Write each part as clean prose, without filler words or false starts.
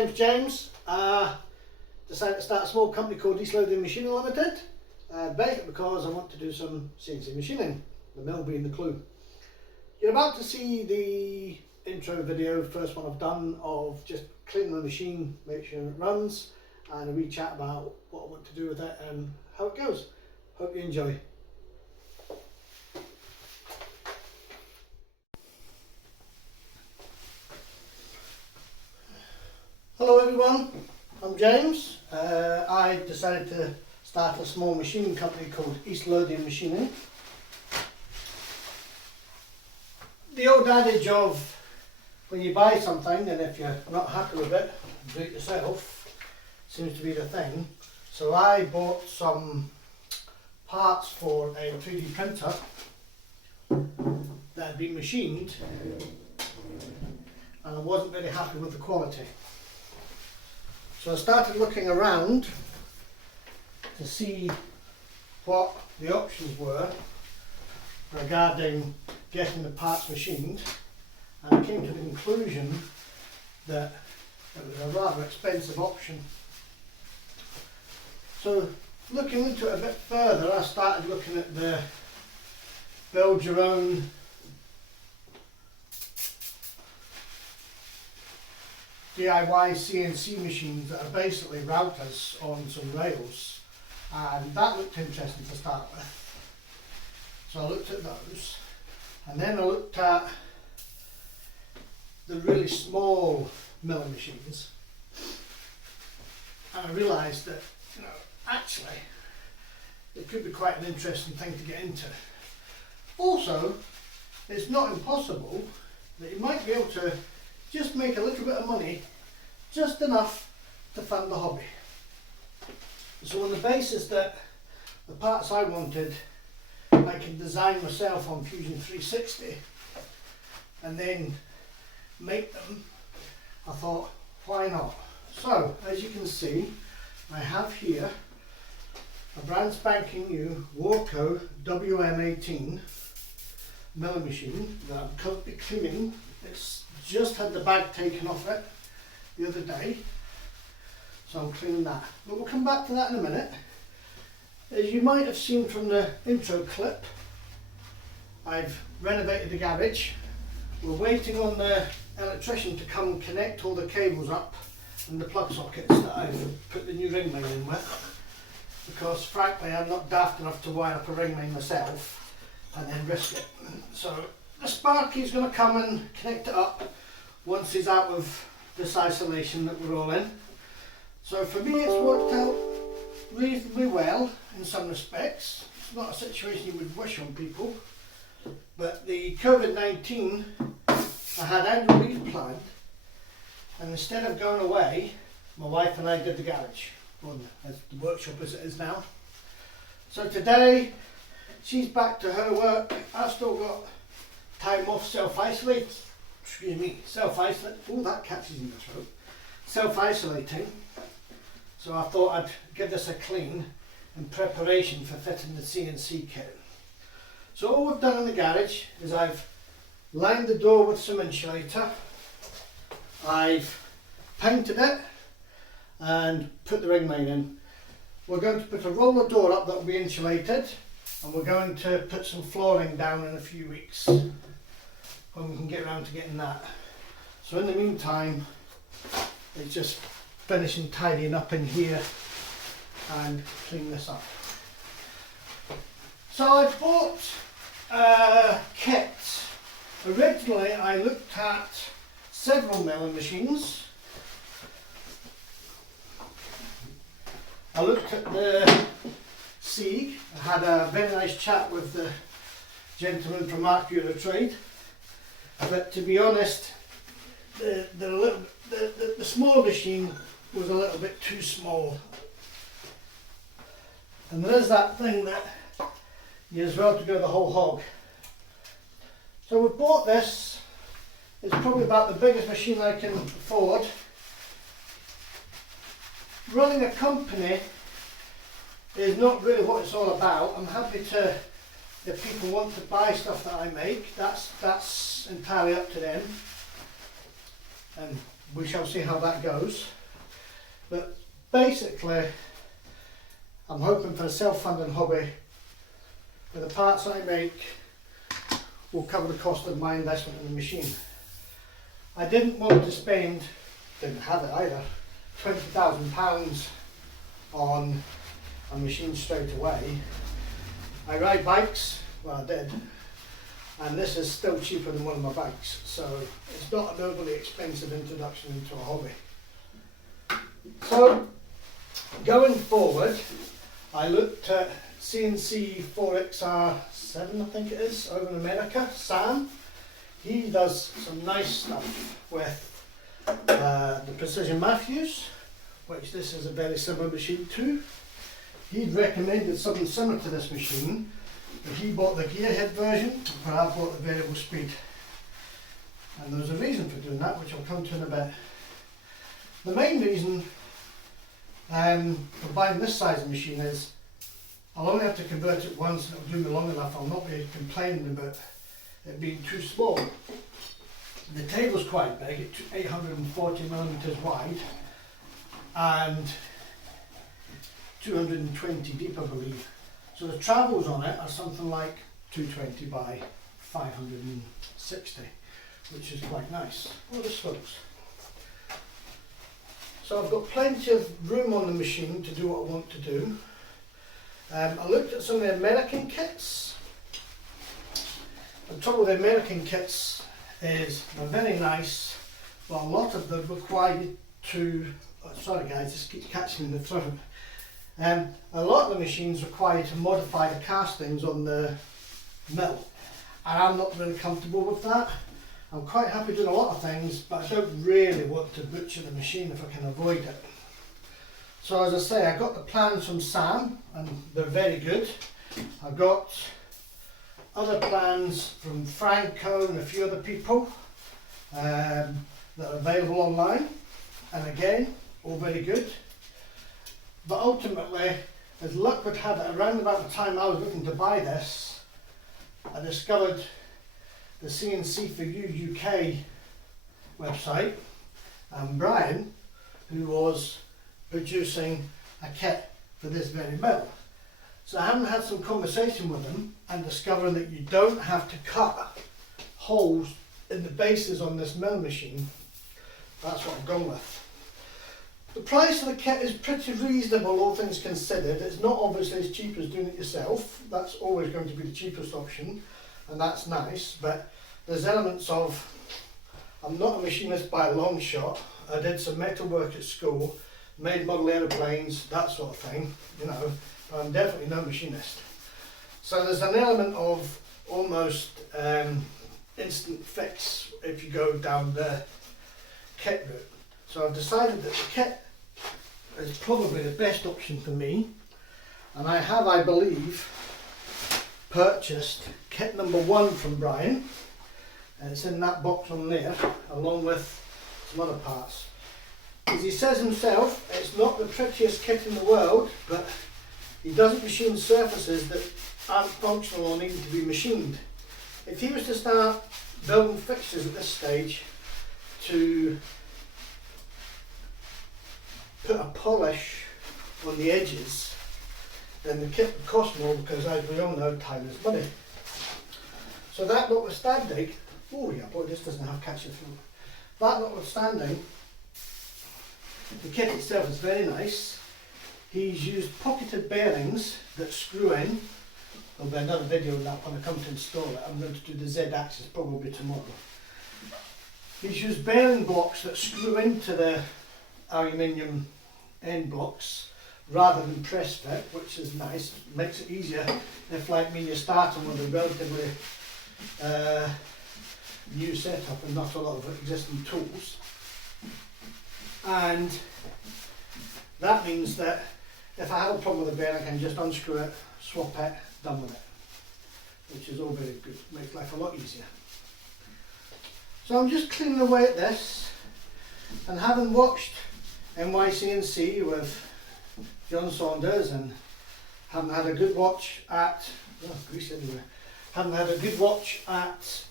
name's James. Decided to start a small company called East Lothian Machining Limited, basically because I want to do some CNC machining, the mill being the clue. You're about to see the intro video, first one I've done, of just cleaning the machine, make sure it runs, and a wee chat about what I want to do with it and how it goes. Hope you enjoy. Hello everyone, I'm James. I decided to start a small machining company called East Lothian Machining. The old adage of when you buy something and if you're not happy with it, do it yourself, seems to be the thing. So I bought some parts for a 3D printer that had been machined and I wasn't very happy with the quality. So I started looking around to see what the options were regarding getting the parts machined, and I came to the conclusion that it was a rather expensive option. So looking into it a bit further, I started looking at the build your own DIY CNC machines that are basically routers on some rails, and that looked interesting to start with. So I looked at those, and then I looked at the really small milling machines, and I realised that, you know, actually it could be quite an interesting thing to get into. Also, it's not impossible that you might be able to just make a little bit of money, just enough to fund the hobby. So on the basis that the parts I wanted I can design myself on Fusion 360 and then make them, I thought, why not? So as you can see, I have here a brand spanking new Warco WM18 milling machine that I'm currently cleaning. It's just had the bag taken off it the other day, so I'm cleaning that. But we'll come back to that in a minute. As you might have seen from the intro clip, I've renovated the garage. We're waiting on the electrician to come connect all the cables up and the plug sockets that I've put the new ring main in with, because frankly I'm not daft enough to wire up a ring main myself and then risk it. So the Sparky's going to come and connect it up once he's out of this isolation that we're all in. So for me it's worked out reasonably well in some respects. It's not a situation you would wish on people, but the COVID-19, I had annual leave planned, and instead of going away, my wife and I did the garage, as the workshop as it is now. So today she's back to her work. I've still got time off self-isolate, oh that catches in the throat, self-isolating. So I thought I'd give this a clean in preparation for fitting the CNC kit. So all we've done in the garage is I've lined the door with some insulator, I've painted it and put the ring main in. We're going to put a roller door up that will be insulated, and we're going to put some flooring down in a few weeks when we can get around to getting that. So in the meantime, it's just finishing tidying up in here and clean this up. So I bought a kit. Originally I looked at several milling machines. I looked at the Sieg. I had a very nice chat with the gentleman from Mark Bureau Trade, but to be honest, the small machine was a little bit too small, and there is that thing that you as well to go the whole hog. So we bought this. It's probably about the biggest machine I can afford. Running a company is not really what it's all about. I'm happy to, if people want to buy stuff that I make, that's entirely up to them. And we shall see how that goes. But basically, I'm hoping for a self-funding hobby where the parts I make will cover the cost of my investment in the machine. I didn't want to spend, didn't have it either, £20,000 on a machine straight away. I ride bikes, well I did, and this is still cheaper than one of my bikes, so it's not an overly expensive introduction into a hobby. So going forward, I looked at CNC 4XR7, I think it is, over in America, Sam. He does some nice stuff with the Precision Matthews, which this is a very similar machine to. He'd recommended something similar to this machine, but he bought the gearhead version, but I bought the variable speed. And there's a reason for doing that, which I'll come to in a bit. The main reason for buying this size of machine is I'll only have to convert it once and it'll do me long enough. I'll not be complaining about it being too small. The table's quite big, it's 840mm wide and 220 deep, I believe. So the travels on it are something like 220 by 560, which is quite nice. Oh, this folks. So I've got plenty of room on the machine to do what I want to do. I looked at some of the American kits. The trouble with the American kits is they're very nice, but a lot of them require you to, oh, sorry guys, this keeps catching in the throat. A lot of the machines require you to modify the castings on the mill, and I'm not really comfortable with that. I'm quite happy doing a lot of things, but I don't really want to butcher the machine if I can avoid it. So as I say, I got the plans from Sam, and they're very good. I got other plans from Franco and a few other people that are available online, and again, all very good. But ultimately, as luck would have it, around about the time I was looking to buy this, I discovered the CNC for You UK website, and Brian, who was producing a kit for this very mill. So I haven't had some conversation with him and discovering that you don't have to cut holes in the bases on this mill machine. That's what I've gone with. The price of the kit is pretty reasonable, all things considered. It's not obviously as cheap as doing it yourself. That's always going to be the cheapest option, and that's nice, but there's elements of, I'm not a machinist by a long shot. I did some metal work at school, made model aeroplanes, that sort of thing, you know, but I'm definitely no machinist. So there's an element of almost instant fix if you go down the kit route. So I've decided that the kit is probably the best option for me, and I have, I believe, purchased kit number 1 from Brian, and it's in that box on there, along with some other parts. As he says himself, it's not the prettiest kit in the world, but he doesn't machine surfaces that aren't functional or need to be machined. If he was to start building fixtures at this stage to put a polish on the edges, then the kit would cost more, because as we all know, time is money. So that notwithstanding, oh yeah, boy, this doesn't have catch your throat. That notwithstanding, the kit itself is very nice. He's used pocketed bearings that screw in. There'll be another video on that when I come to install it. I'm going to do the Z-axis probably tomorrow. He's used bearing blocks that screw into the aluminium end blocks rather than press fit, which is nice. It makes it easier if, like me, you're starting with a relatively new setup and not a lot of existing tools. And that means that if I have a problem with the bearing, I can just unscrew it, swap it, done with it, which is all very good. Makes life a lot easier. So I'm just cleaning away at this, and having watched NYCNC with John Saunders, and having had a good watch at, oh, grease everywhere, having had a good watch at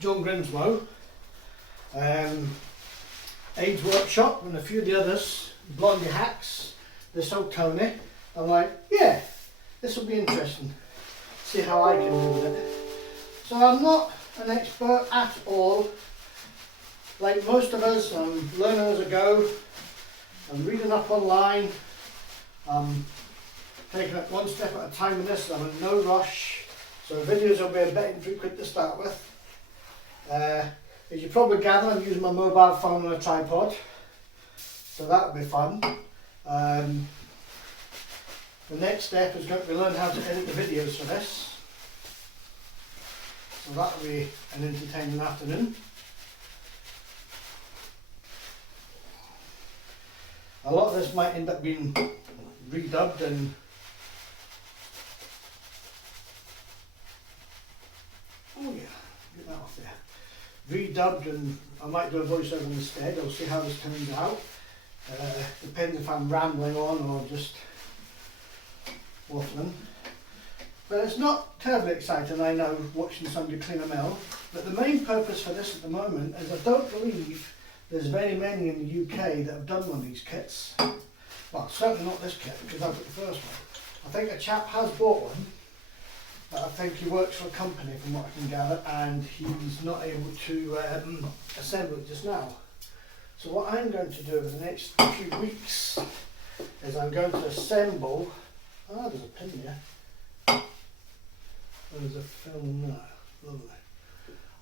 John Grimsmo, Aid's Workshop and a few of the others, Blondie Hacks, this old Tony. I'm like, yeah, this will be interesting. See how I can do with it. So I'm not an expert at all. Like most of us, I'm learning as I go. I'm reading up online. I'm taking it one step at a time with this. I'm in no rush. So videos will be a bit infrequent to start with. As you probably gather, I'm using my mobile phone on a tripod. So that'll be fun. The next step is going to be learn how to edit the videos for this. So that'll be an entertaining afternoon. A lot of this might end up being redubbed and oh yeah, get that off there. Redubbed, and I might do a voiceover instead. I'll see how this turns out. Depends if I'm rambling on or just waffling. But it's not terribly exciting, I know, watching somebody clean a mill. But the main purpose for this at the moment is I don't believe there's very many in the UK that have done one of these kits. Well, certainly not this kit, because I've got the first one. I think a chap has bought one, but I think he works for a company from what I can gather, and he's not able to assemble it just now. So what I'm going to do over the next few weeks is I'm going to assemble, there's a pin there. There's a film there, lovely.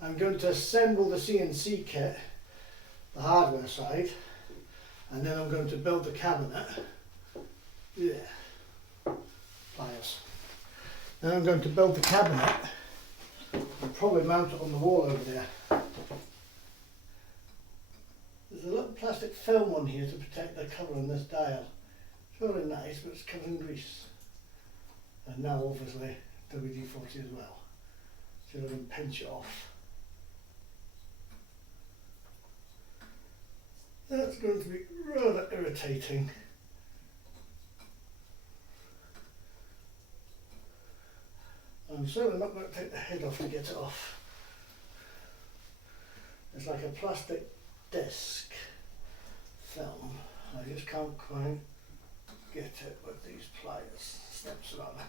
I'm going to assemble the CNC kit, the hardware side, and then I'm going to build the cabinet. Yeah, pliers. Then I'm going to build the cabinet and probably mount it on the wall over there. There's a little plastic film on here to protect the cover on this dial. It's really nice, but it's covered in grease. And now obviously WD-40 as well, so I can pinch it off. That's going to be rather irritating. I'm certainly not going to take the head off to get it off. It's like a plastic disc film. I just can't quite get it with these pliers, steps rather.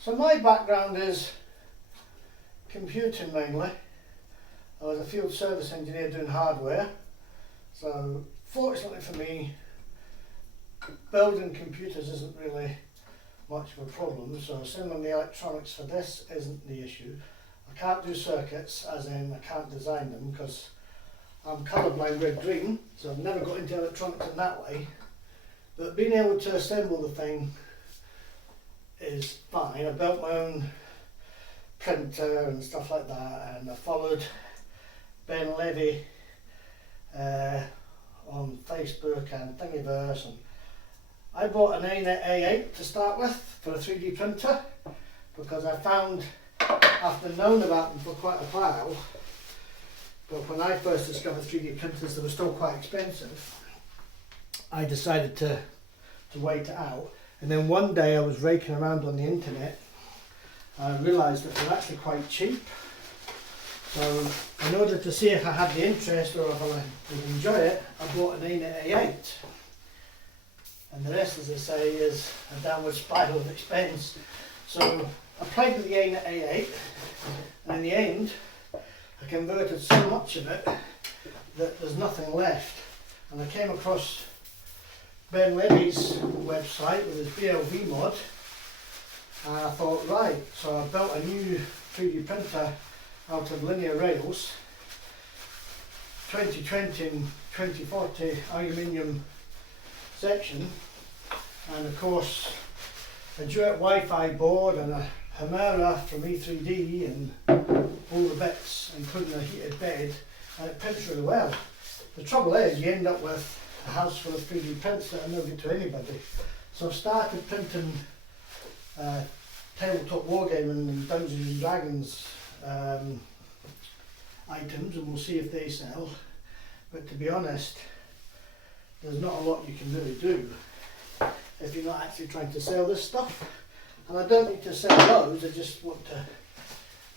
So my background is computing mainly. I was a field service engineer doing hardware. So fortunately for me, building computers isn't really much of a problem. So assembling the electronics for this isn't the issue. I can't do circuits, as in I can't design them because I'm colourblind red-green, so I've never got into electronics in that way. But being able to assemble the thing is fine. I built my own printer and stuff like that, and I followed Ben Levy on Facebook and Thingiverse, and I bought an ANET A8 to start with for a 3D printer because I found, after knowing about them for quite a while, but when I first discovered 3D printers they were still quite expensive, I decided to wait it out. And then one day I was raking around on the internet and I realised that they're actually quite cheap. So in order to see if I had the interest or if I would enjoy it, I bought an ANET A8. And the rest, as I say, is a downward spiral of expense. So I played with the ANET A8, and in the end I converted so much of it that there's nothing left. And I came across Ben Levy's website with his BLV mod, and I thought, right, so I built a new 3D printer out of linear rails, 2020 and 2040 aluminium section, and of course a duet Wi-Fi board and a Hemera from E3D and all the bits, including a heated bed, and it prints really well. The trouble is you end up with a house full of 3D prints that are no good to anybody. So I've started printing tabletop wargaming and Dungeons and Dragons items, and we'll see if they sell. But to be honest, there's not a lot you can really do if you're not actually trying to sell this stuff. And I don't need to sell loads, I just want to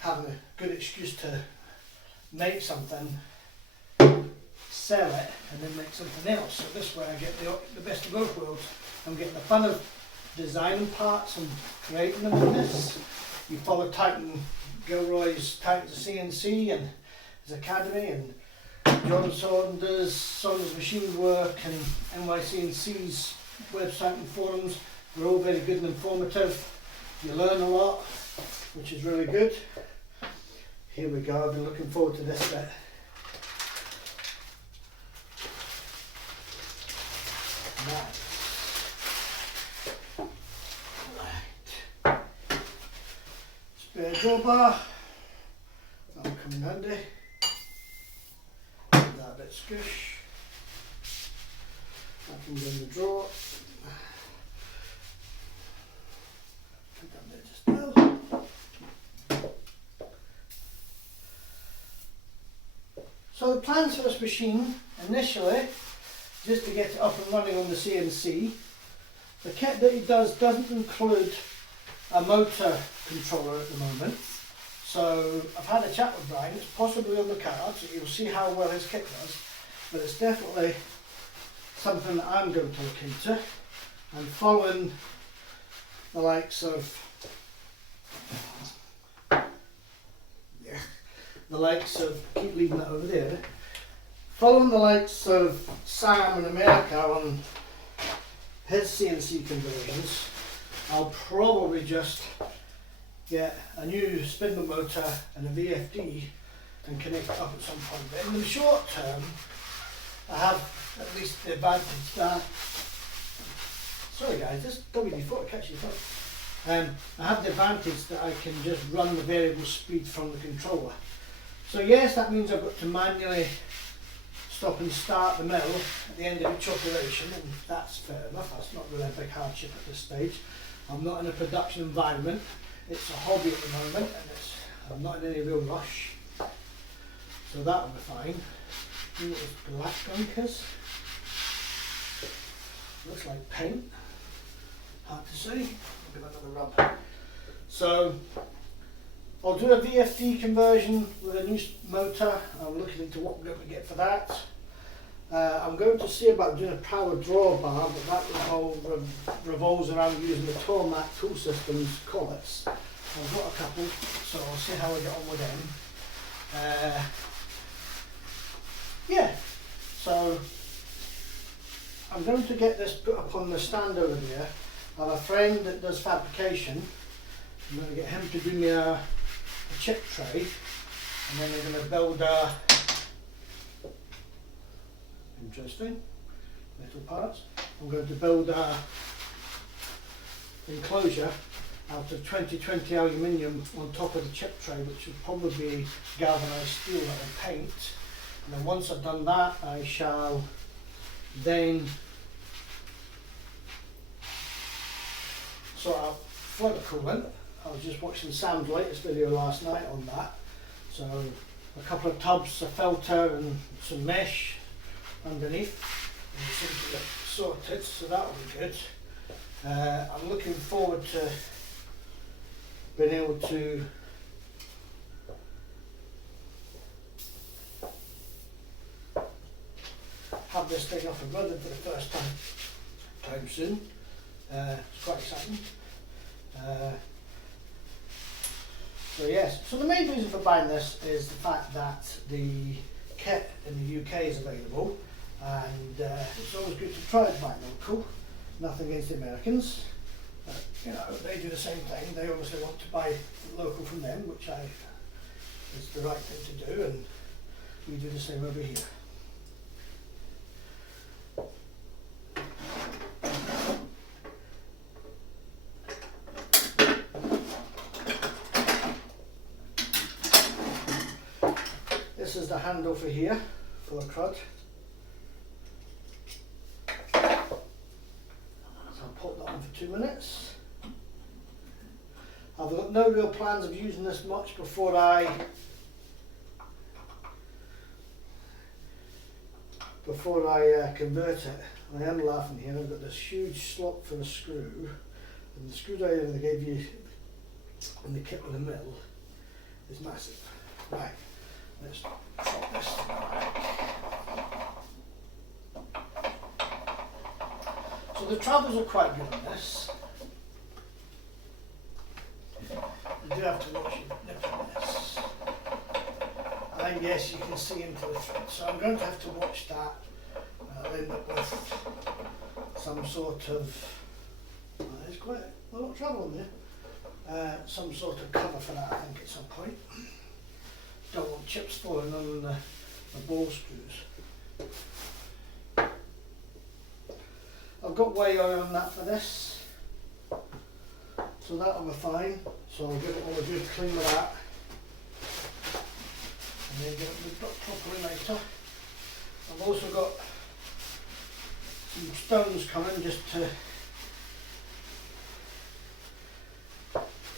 having a good excuse to make something, sell it, and then make something else. So this way I get the best of both worlds. I'm getting the fun of designing parts and creating them in this. You follow Titan, Gilroy's Titan's CNC and his Academy, and John Saunders Machine Work, and NYCNC's website and forums. They're all very good and informative. You learn a lot, which is really good. Here we go, I've been looking forward to this bit. Right. Spare drawbar, that'll come in handy. That a bit squish. That can go in the drawer. Put that there just now. So the plans for this machine, initially, just to get it up and running on the CNC, the kit that it doesn't include a motor controller at the moment. So I've had a chat with Brian, it's possibly on the cards, you'll see how well his kit does, but it's definitely something that I'm going to look into, and following the likes of keep leaving that over there, following the likes of Sam in America on his CNC conversions, I'll probably just get a new spindle motor and a VFD and connect it up at some point. But in the short term, I have at least the advantage that, sorry guys, this WD-40 catches your foot. I have the advantage that I can just run the variable speed from the controller. So yes, that means I've got to manually stop and start the mill at the end of each operation, and that's fair enough. That's not really a big hardship at this stage. I'm not in a production environment. It's a hobby at the moment, and I'm not in any real rush. So that'll be fine. Ooh, it's black bunkers. Looks like paint. Hard to see. I'll give it another rub. So I'll do a VFD conversion with a new motor. I'm looking into what we're going to get for that. I'm going to see about doing a power drawbar, but that all revolves around using the Tormac tool systems collets. I've got a couple, so I'll see how I get on with them. Yeah, so I'm going to get this put up on the stand over there. I have a friend that does fabrication. I'm going to get him to do me a chip tray, and then we're going to build a interesting metal parts. I'm going to build a enclosure out of 2020 aluminium on top of the chip tray, which will probably be galvanised steel that I paint. And then once I've done that, I shall then sort out flood coolant. I was just watching Sam's latest video last night on that. So a couple of tubs, a filter and some mesh underneath, and it seems to get sorted, so that'll be good. I'm looking forward to being able to have this thing up and running for the first time soon. It's quite exciting. So yes, so the main reason for buying this is the fact that the kit in the UK is available, and it's always good to try to buy local. Nothing against the Americans, but you know, they do the same thing. They obviously want to buy local from them, which is the right thing to do, and we do the same over here. This is the handle for here, for the crud. So I'll put that on for 2 minutes. I've got no real plans of using this much before I convert it. I am laughing here. I've got this huge slot for a screw, and the screwdriver they gave you in the kit with the mill is massive. Right, let's drop this to the rack. So the travels are quite good on this. You do have to watch your nip on this. And yes, you can see into the thread, so I'm going to have to watch that. I'll end up with some sort of, there's quite a lot of travel in there, some sort of cover for that I think at some point. Don't want chips falling on the ball screws. I've got way oil on that for this, so that'll be fine. So I'll give it all a good clean with that, and then get it moved up properly later. I've also got some stones coming just to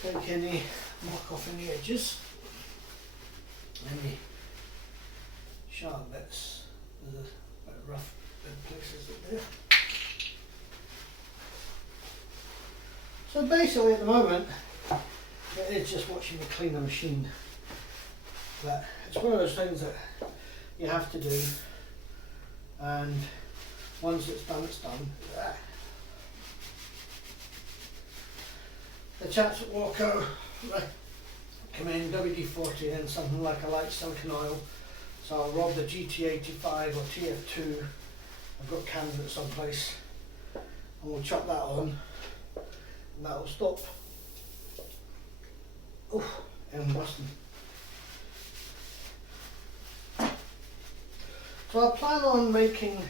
take any muck off any edges, any sharp bits. There's a bit rough places up there. So basically at the moment it is just watching me clean the machine, but it's one of those things that you have to do, and once it's done, it's done. The chaps at Warco recommend WD-40 and something like a light silicone oil, so I'll rob the GT85 or TF2. I've got cans at some place, and we'll chuck that on, and that'll stop and rusting. So I plan on making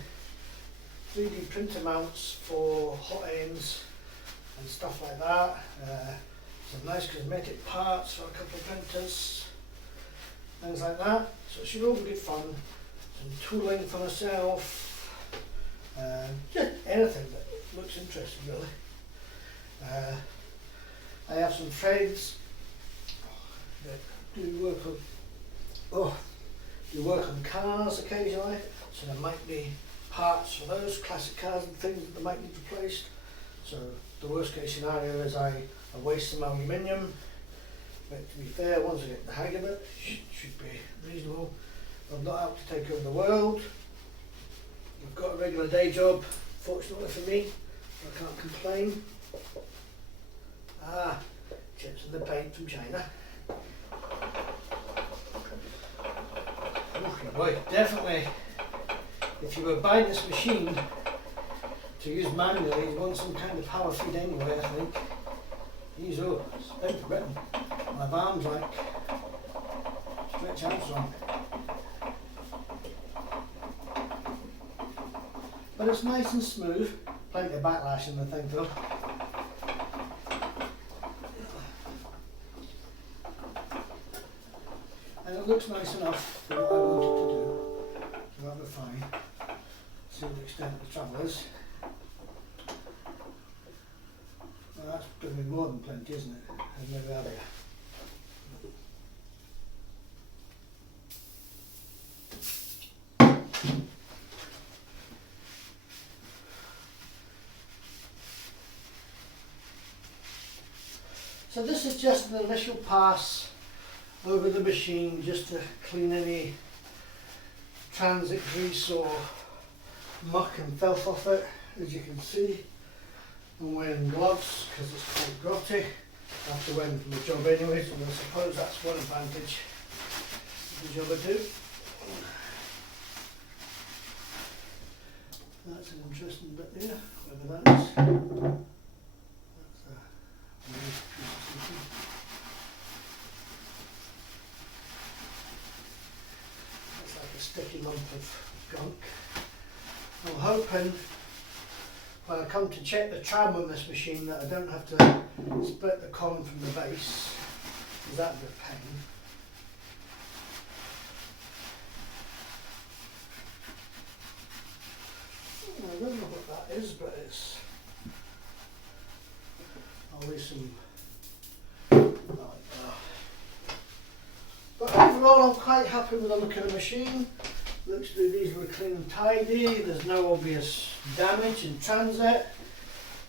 3D printer mounts for hot ends and stuff like that. Some nice cosmetic parts for a couple of printers, things like that. So it should all be good fun. Some tooling for myself, just anything that looks interesting really. I have some threads that do work on cars occasionally, so there might be parts for those classic cars and things that might need replaced. So the worst case scenario is I waste some aluminium, but to be fair, once I get the hang of it, it should be reasonable. I'm not out to take over the world. I've got a regular day job, fortunately for me, I can't complain. Chips in the paint from China. Okay, right, definitely, if you were buying this machine to use manually, you want some kind of power feed anyway, I think. These are spent for Britain. My arms like Stretch Armstrong. But it's nice and smooth, plenty of backlash in the thing though. And it looks nice enough for what I wanted to do, so that'll be fine. See the extent the travel is. Well, that's going to be more than plenty, isn't it? And maybe out there. So this is just an initial pass over the machine just to clean any transit grease or muck and filth off it. As you can see, I'm wearing gloves because it's quite grotty. I have to wear them for the job anyway, so I suppose that's one advantage of the job I do. That's an interesting bit there, whatever that is. That's a nice piece of something. That's like a sticky lump of gunk. I'm hoping when I come to check the tram on this machine that I don't have to split the column from the base, because that'd be a pain. I don't know what that is, but it's always some But overall I'm quite happy with the look of the machine. Looks to be reasonably clean and tidy, there's no obvious damage in transit.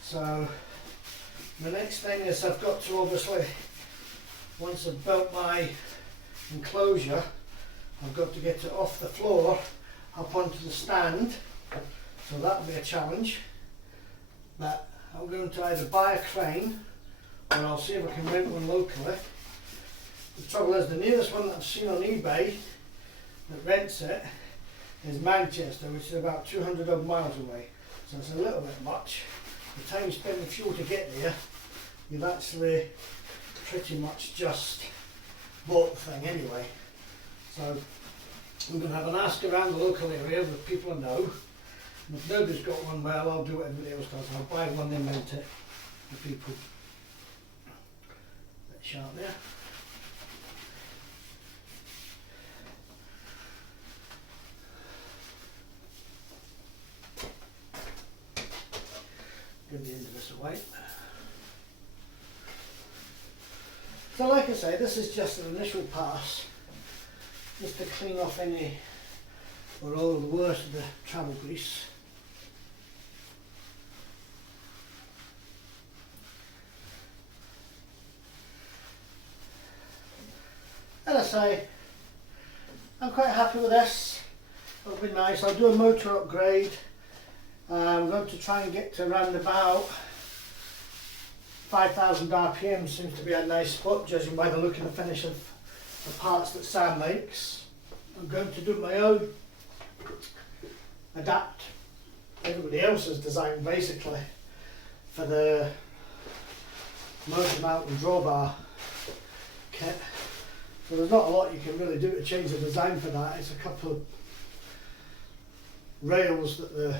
So the next thing is I've got to obviously, once I've built my enclosure, I've got to get it off the floor up onto the stand, so that'll be a challenge. But I'm going to either buy a crane or I'll see if I can rent one locally. The trouble is, the nearest one that I've seen on eBay that rents it is Manchester, which is about 200 odd miles away, so it's a little bit much. The time you spend the fuel to get there, you've actually pretty much just bought the thing anyway. So I'm going to have an ask around the local area with people I know, and if nobody's got one, well, I'll do what everybody else does. I'll buy one and rent it for people. Bit sharp there. Give the end of this away. So like I say, this is just an initial pass, just to clean off any or all the worst of the travel grease. And I say, I'm quite happy with this. It'll be nice. I'll do a motor upgrade. I'm going to try and get to around about 5,000 RPM. Seems to be a nice spot, judging by the look and the finish of the parts that Sam makes. I'm going to do my own, adapt everybody else's design basically for the motor mount and drawbar kit. So there's not a lot you can really do to change the design for that. It's a couple of rails that the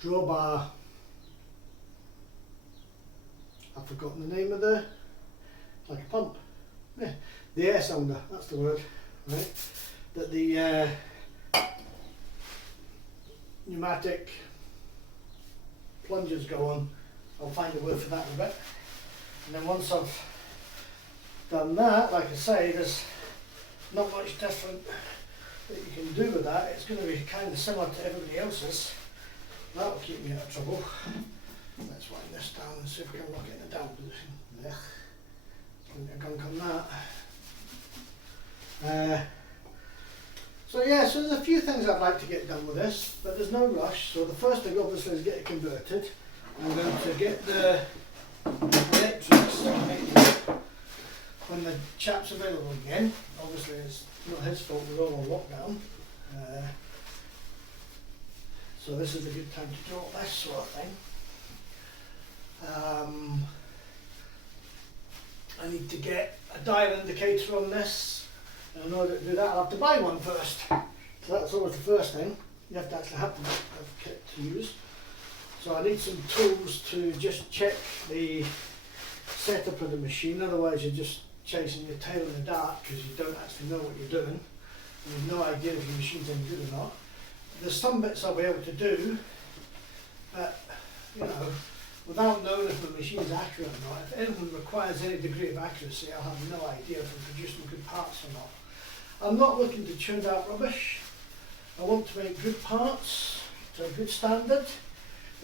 drawbar, I've forgotten the name of the, like a pump, yeah, the air sounder, that's the word, right, that the pneumatic plungers go on. I'll find a word for that in a bit. And then once I've done that, like I say, there's not much different that you can do with that. It's going to be kind of similar to everybody else's. That'll keep me out of trouble. Let's wind this down and see if we can lock it in the down position. There. Plenty of gunk on that. So yeah, so there's a few things I'd like to get done with this, but there's no rush. So the first thing obviously is get it converted. I'm going to get the electrics when the chap's available again. Obviously it's not his fault, we're all on lockdown. So this is a good time to do all this sort of thing. I need to get a dial indicator on this, and in order to do that I'll have to buy one first. So that's always the first thing. You have to actually have the kit to use. So I need some tools to just check the setup of the machine, otherwise you're just chasing your tail in the dark because you don't actually know what you're doing. And you've no idea if your machine's any good or not. There's some bits I'll be able to do, but you know, without knowing if the machine's accurate or not, if anything requires any degree of accuracy, I'll have no idea if I'm producing good parts or not. I'm not looking to churn out rubbish. I want to make good parts to a good standard,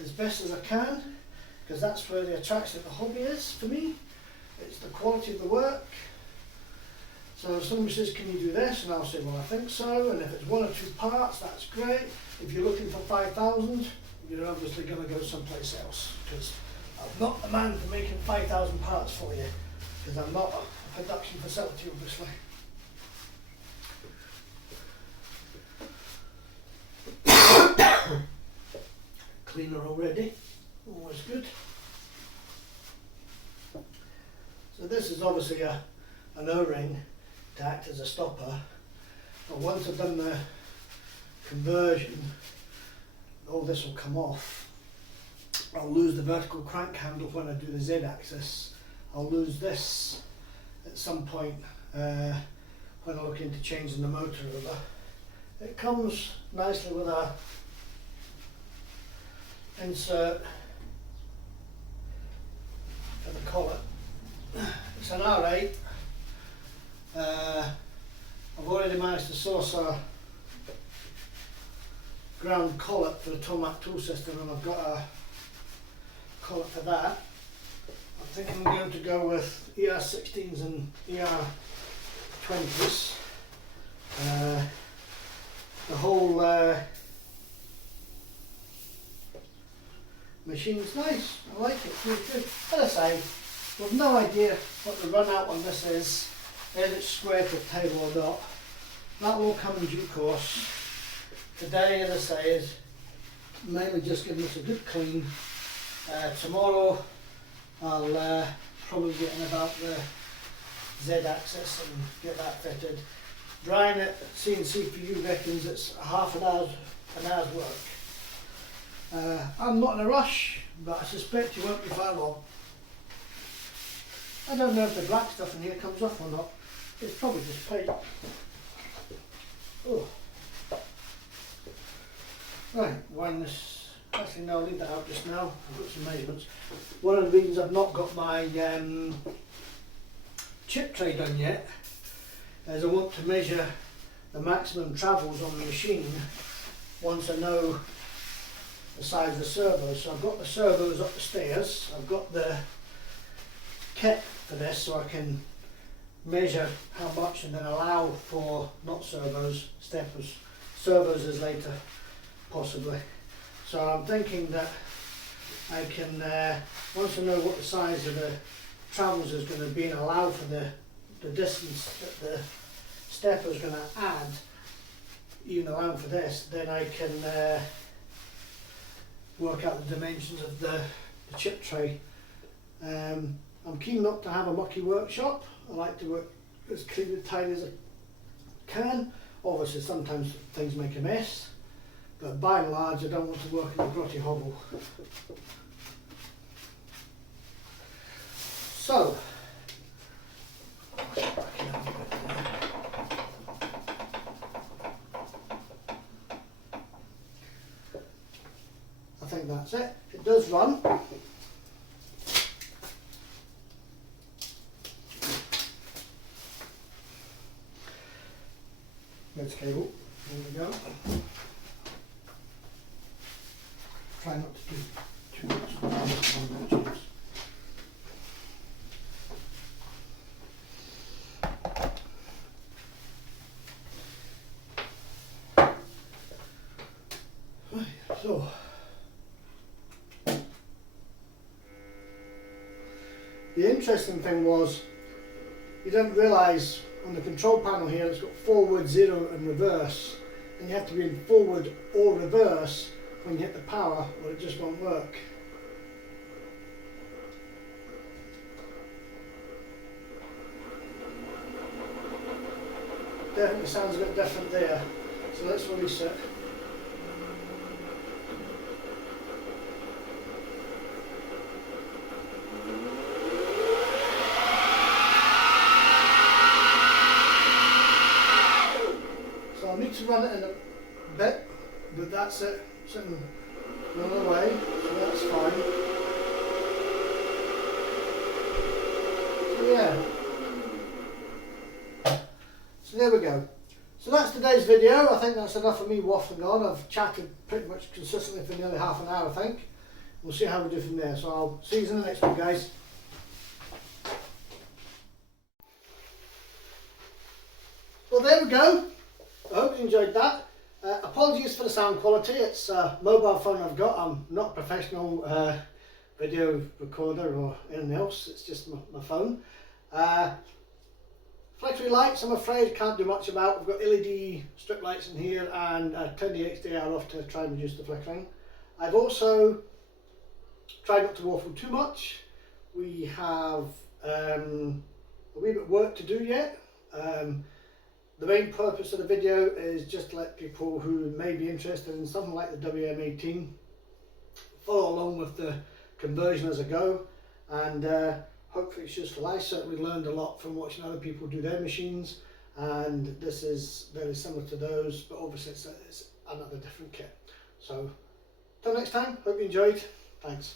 as best as I can, because that's where the attraction of the hobby is for me. It's the quality of the work. So if somebody says, can you do this? And I'll say, well, I think so. And if it's one or two parts, that's great. If you're looking for 5,000, you're obviously going to go someplace else, because I'm not the man for making 5,000 parts for you, because I'm not a production facility, obviously. Cleaner already, always good. So this is obviously an O-ring to act as a stopper, but once I've done the conversion, all this will come off. I'll lose the vertical crank handle when I do the Z-axis. I'll lose this at some point when I look into changing the motor over. It comes nicely with a insert for the collet. It's an R8. I've already managed to source a ground collet for the Tomac tool system, and I've got a collet for that. I'll think I'm going to go with ER16s and ER20s. The whole machine's nice, I like it, it's really good. As I say, we've no idea what the run out on this is, whether it's square to table or not. That will come in due course. Today, as I say, is mainly just giving us a good clean. Tomorrow I'll probably get in about the Z-axis and get that fitted. Drying it, CNC for you reckons it's half an hour's work. I'm not in a rush, but I suspect you won't be far long. I don't know if the black stuff in here comes off or not. It's probably just paint. Oh. Right, wind this. Actually, no, I'll leave that out just now. I've got some measurements. One of the reasons I've not got my chip tray done yet is I want to measure the maximum travels on the machine once I know the size of the servos. So I've got the servos up the stairs. I've got the kit for this so I can measure how much and then allow for not servos, steppers. Servos is later, possibly. So I'm thinking that I can, once I know what the size of the travels is going to be and allow for the distance that the stepper is going to add, even allowing for this, then I can work out the dimensions of the chip tray. I'm keen not to have a mucky workshop. I like to work as clean and tidy as I can. Obviously sometimes things make a mess, but by and large I don't want to work in a grotty hobble. So, I think that's it. It does run. There's cable. There we go. Try not to do too much damage on the chips. Right, so the interesting thing was, you don't realise on the control panel here it's got forward, 0 and reverse, and you have to be in forward or reverse when you hit the power or it just won't work. Definitely sounds a bit different there, so let's release it. I need to run it in a bit, but that's it, sitting the other way, so that's fine. So yeah, so there we go. So that's today's video. I think that's enough of me waffling on. I've chatted pretty much consistently for nearly half an hour, I think. We'll see how we do from there, so I'll see you in the next one, guys. Well, there we go. I hope you enjoyed that. Apologies for the sound quality. It's a mobile phone I've got. I'm not a professional video recorder or anything else. It's just my phone. Flickering lights, I'm afraid, can't do much about. We've got LED strip lights in here and turn the HDR off to try and reduce the flickering. I've also tried not to waffle too much. We have a wee bit of work to do yet. The main purpose of the video is just to let people who may be interested in something like the WM18 follow along with the conversion as I go, and hopefully it's useful. I certainly learned a lot from watching other people do their machines, and this is very similar to those, but obviously it's another different kit. So till next time, hope you enjoyed. Thanks.